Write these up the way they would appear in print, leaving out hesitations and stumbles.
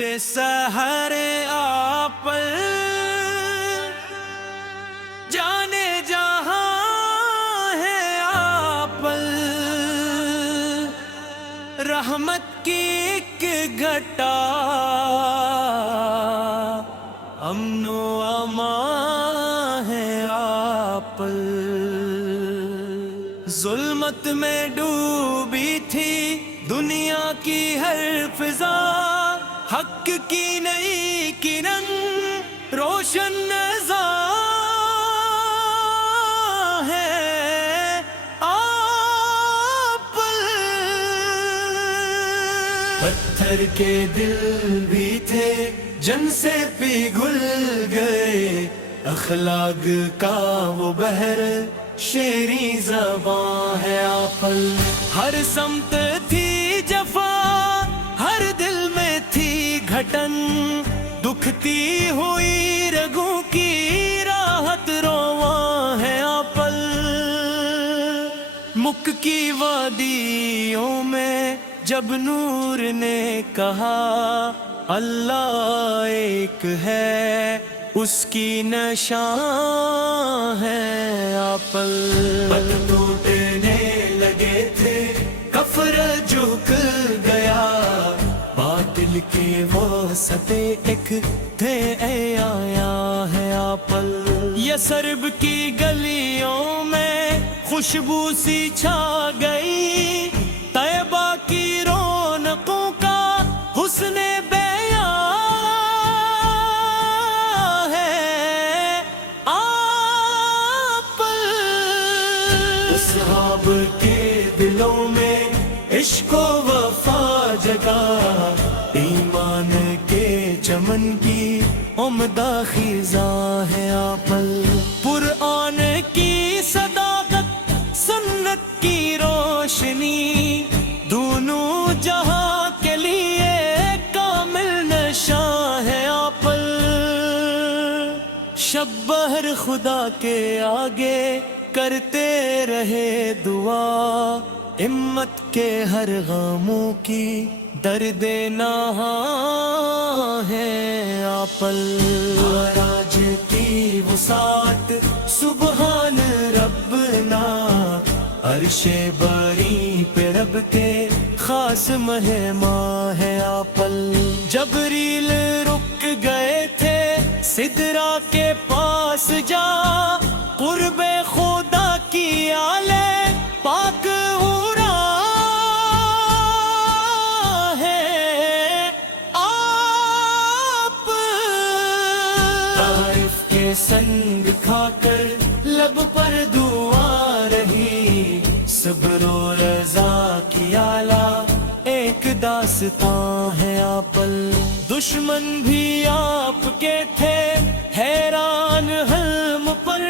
نور سحر آپ جانے جہاں ہے آپ رحمت کی ایک گھٹا امن و امان ہے آپ ظلمت میں ڈوبی تھی دنیا کی ہر فضا حق کی نئی کرن روشن نظر ہے آپ پتھر کے دل بھی تھے جن سے پگھل گئے اخلاق کا وہ بحر شیریں زباں ہے آپ ہر سمت تھی جفا ہر دل میں تھی گھٹن دکھتی ہوئی رگوں کی راحت رواں ہے آپ مک کی وادیوں میں جب نور نے کہا اللہ ایک ہے اس کی نشان ہے آپ پل ٹوٹنے لگے تھے کفر جھک گیا باطل کے واسطے ایک تھے اے آیا ہے آپ یثرب کی گلیوں میں خوشبو سی چھا گئی طیبہ کی رونقوں کا حسن اصحاب کے دلوں میں عشق و وفا جگا ایمان کے چمن کی عمدہ خزاں ہے آپ قرآن کی صداقت سنت کی روشنی دونوں جہاں کے لیے کامل نشاں ہے آپ شب بہر خدا کے آگے کرتے رہے دعا ہمت کے ہر غموں کی درد نہاں ہے آپ راج کی وسعت سبحان ربنا عرش بری پہ رب کے خاص مہمان ہے آپ جبریل رک گئے تھے سدرا کے پاس جا قرب خدا کی آلے پاک ہورا ہے آپ طائف کے سنگ کھا کر لب پر دعا رہی صبر و رضا کی آلہ ایک داستان ہے آپ دشمن بھی آپ کے تھے حیران حلم پر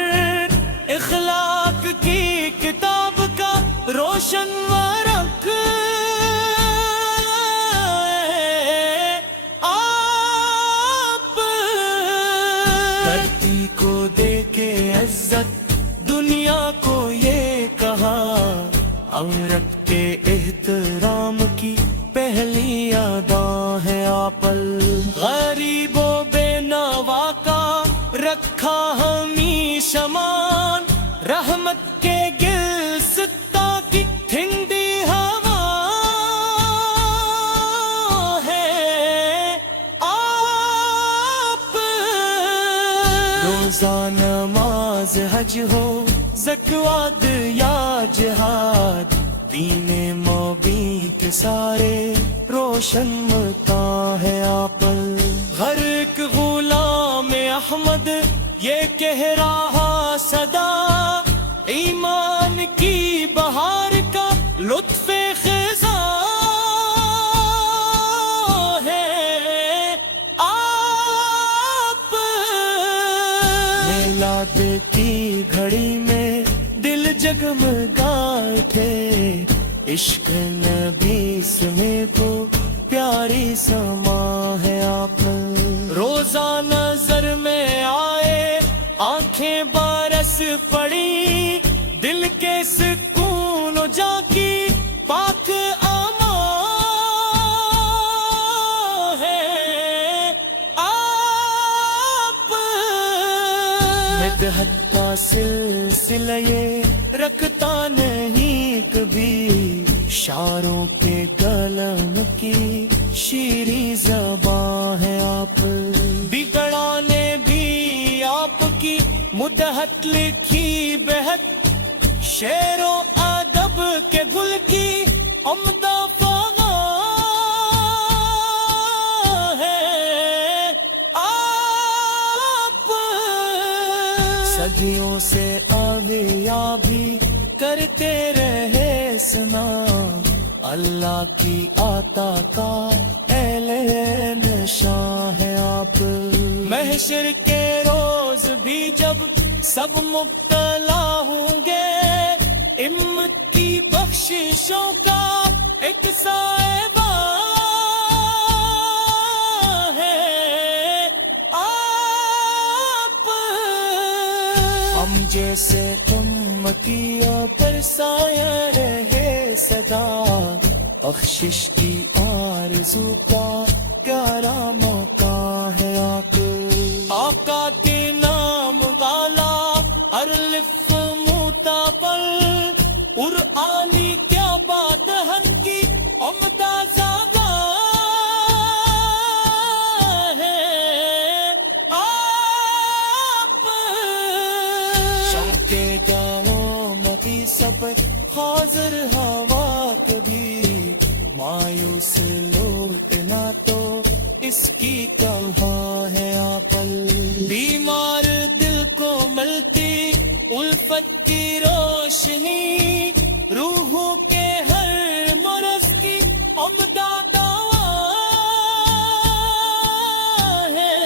اخلاق کی کتاب کا روشن ورق آپ دھرتی کو دے کے عزت دنیا کو یہ کہا عورت کے احترام کی پہلی ادا ہے آپ غریب و بے نوا کا رکھا ہمیشہ مان رحمت کے گل ستا کی ٹھنڈی ہوا ہے آپ روزہ نماز حج ہو زکوٰۃ یا جہاد دین مبین کے سارے روشن مکان ہے آپ غرق غلام احمد یہ کہہ رہا صدا ایمان کی بہار کا لطف خزاں ہے آپ میلاد کی گھڑی میں دل جگمگا اٹھے عشق نبی سنے کو پیاری سما ہے آپ روزہ نظر میں آئے آنکھیں برس پڑی دل کے سکون و جا کی پاک امان ہے مدحت کا سلسلہ یہ رکھتا نہیں کبھی، شعروں کے قلم کی شیریں زبان ہے آپ، بگڑانے بھی آپ کی مدحت لکھی بہت، شعر و ادب کے گل کی عمدہ صدیوں سے آگیا بھی کرتے رہے سنا، اللہ کی عطا کا اہل نشاں ہے آپ، محشر کے روز بھی جب سب مبتلا ہوں گے، امت کی بخششوں کا ایک صاحبہ ہم جیسے تم مکیوں پر سایہ رہے صدا، بخشش کی آرزو کا پیارا موقع ہے آپ، آقا کے نام والا ہر لفظ معتبر، قرآنی کیا بات ہن کی عمدہ زبان سب حاضر ہوا کبھی، مایوس لوٹنا تو اس کی کہاں ہے آپل، بیمار دل کو ملتی الفت کی روشنی، روحوں کے ہر مرض کی عمدہ دوا ہے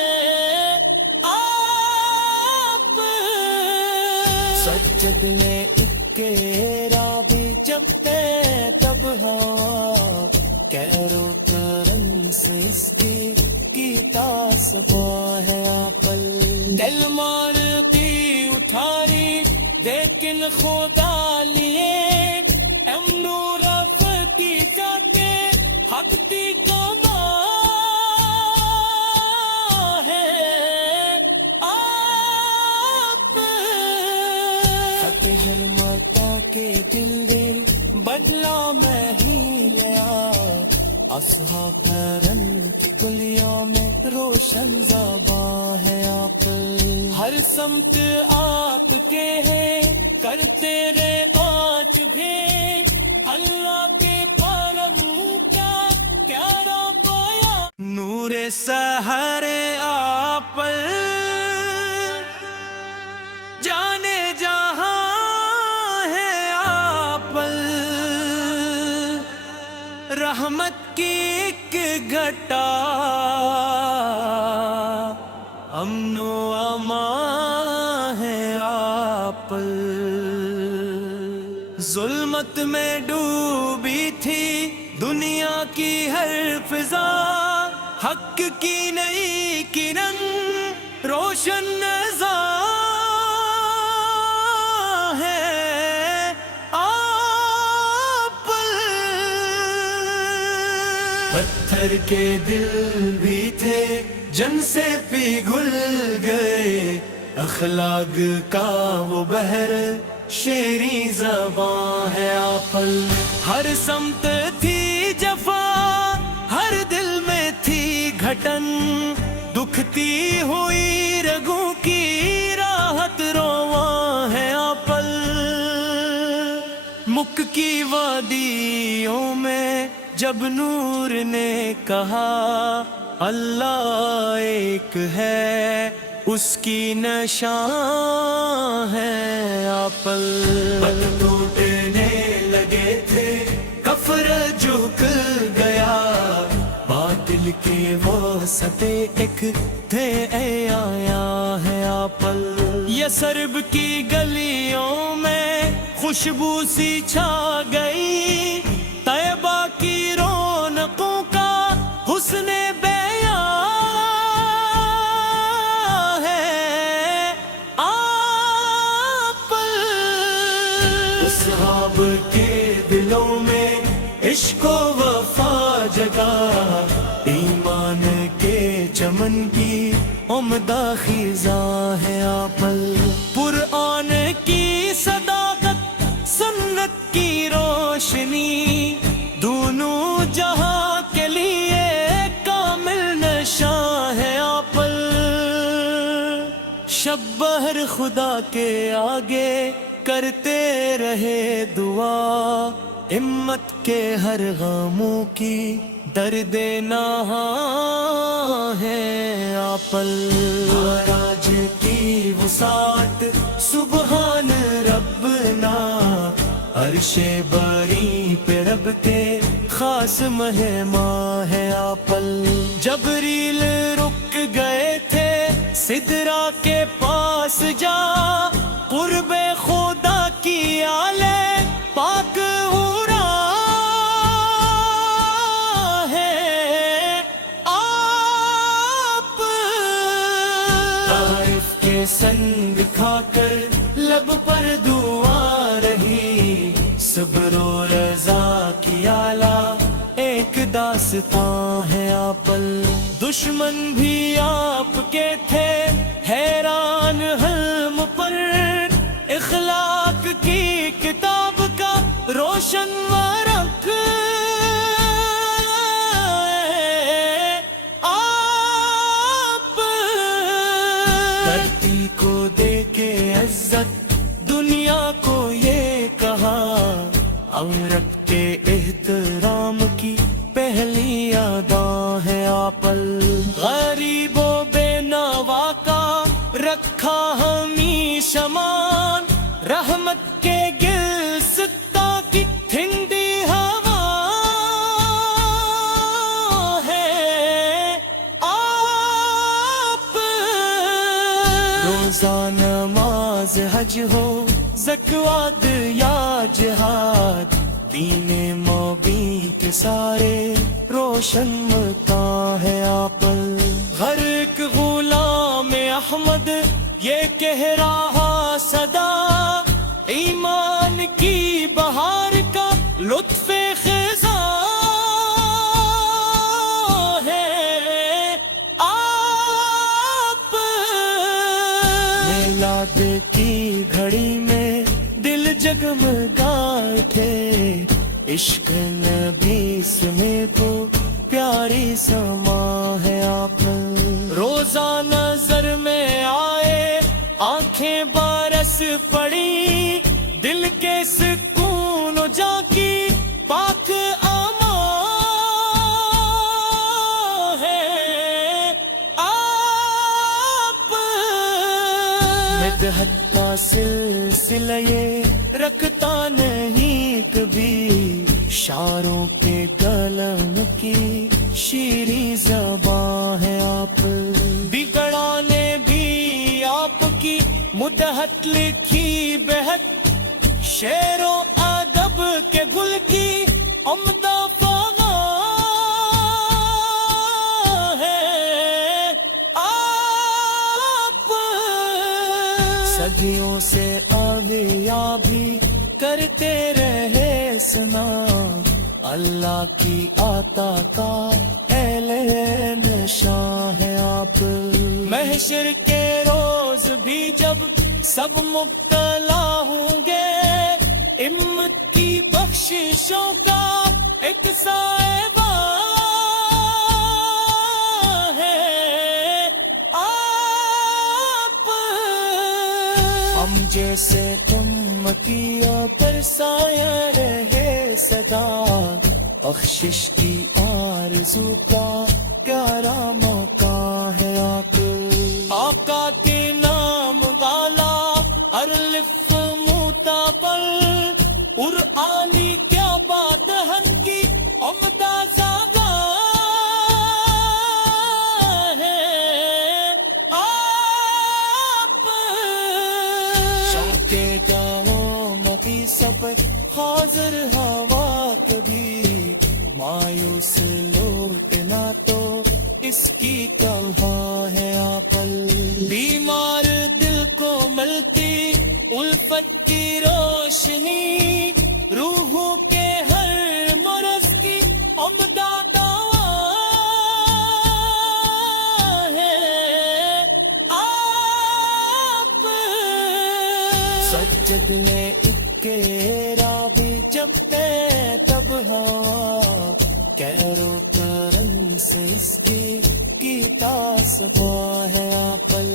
آپ، سجد نے کیرا بھی جب تے تب ہوا، کیرو کرن سے اس کی تاسبا ہے آپل، دل مارتی اٹھاری لیکن خدا لیے، امنو رفتی کا کے حقتی کما ہے آپ، ہر مکہ کے دل بدلا میں ہی لیا، اصحاب کرم کی گلیوں میں روشن زباں ہے آپ، ہر سمت آپ کے ہیں کرتے رہے آج بھی، اللہ کے پرم کا پیارا پایا، نور سحر آپ جانے جہاں رحمت کی ایک گھٹا، امن و امان ہے آپ، ظلمت میں ڈوبی تھی دنیا کی ہر فضا، حق کی نئی کرن روشن نظام پتھر کے دل بھی تھے جن سے پگھل گئے، اخلاق کا وہ بحر شیریں زباں ہے آپل، ہر سمت تھی جفا ہر دل میں تھی گھٹن، دکھتی ہوئی رگوں کی راحت رواں ہے آپل، مک کی وادیوں میں جب نور نے کہا اللہ ایک ہے، اس کی نشان ہے آپل، پت ٹوٹنے لگے تھے کفر جھک گیا، باطل کے وہ ستے ایک تھے اے آیا ہے آپل، یثرب کی گلیوں میں خوشبو سی چھا گئی، طیبہ کی رونقوں کا حسن بیان ہے آپ، اصحاب کے دلوں میں عشق و وفا جگا، ایمان کے چمن کی عمدہ خزاں ہے آپل۔ شب بہر خدا کے آگے کرتے رہے دعا، ہمت کے ہر غموں کی درد نہاں ہے آپل، معراج کی وسعت سبحان ربنا، عرش بری پہ رب کے خاص مہمان ہے آپل، جبریل رک گئے تھے سدرا کے پاس جا، قرب خدا کی آلے پاک ہورا ہے آپ، طائف کے سنگ کھا کر لب پر دعا رہی، صبر و رضا کی آلہ ایک داستان ہے آپل، دشمن بھی آپ کے تھے حیران حلم پر، اخلاق کی کتاب کا روشن ورق آپ، دھرتی کو دے کے عزت دنیا کو یہ کہا، عورت کے احترام کی پہلی ادا ہے آپل، غریب و بے نوا کا رکھا ہمیشہ مان، رحمت کے گلستہ کی ٹھنڈی ہوا ہے آپ، روزہ نماز حج ہو زکوٰۃ یا جہاد، دین مبین کے سارے روشن مکاں ہے آپل، ہر ایک غلام احمد یہ کہہ رہا صدا، ایمان کی بہار کا لطف خزاں ہے آپ، میلاد کی گھڑی میں دل جگمگائے تھے، عشق نبی میں تو پیاری سما ہے آپ، روزہ نظر میں آئے آنکھیں برس پڑی، دل کے سکون و جاں کی پاک امان ہے آپ، مدحت کا سلسلہ یہ رکھتا نہیں کبھی، شعروں کے قلم کی شیریں زباں ہے آپ، بگڑانے بھی آپ کی مدحت لکھی بہت، شعر و ادب کے گل کی عمدہ فغاں ہے آپ، صدیوں سے آگیا بھی کرتے رہے سنا، اللہ کی عطا کا اہل نشاں ہے آپ، محشر کے روز بھی جب سب مبتلا ہوں گے، امت کی بخششوں کا ایک سائبہ ہے آپ، ہم جیسے امتیوں پر سایہ رہے سدا، بخشش کی آرزو کا پیارا موقع ہے آپ، آقا کے نام والا ہر لفظ معتبر، قرآنی کیا بات ہن کی عمدہ زبان ہے آپ، شوقِ گاؤں مبی سب حاضر ہوا کبھی، مایوس لوٹنا تو اس کی کہاں ہے آپل، بیمار دل کو ملتی الفت کی روشنی، روحوں کے ہر مرض کی عمدہ دوا ہے آپ، سجد نے اکیرا بھی جب تب ہوا، کیرو کرن سے اس کی کی تاسباں ہے آپل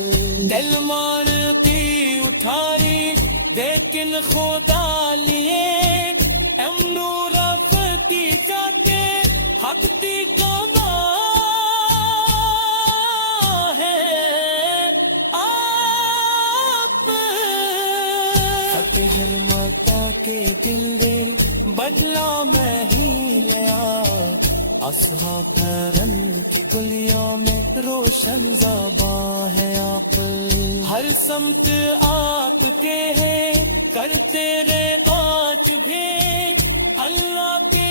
دل مانتی اٹھاری لیکن خدا لیے امنو رفتی جاتے حق تی کما ہے آپ ہر ماتا کے دل دے بدلا میں ہی لیا اصحاب کرن کی گلیوں میں روشن زباں ہے آپ ہر سمت آپ کے ہیں کرتے رہے آج بھی اللہ کے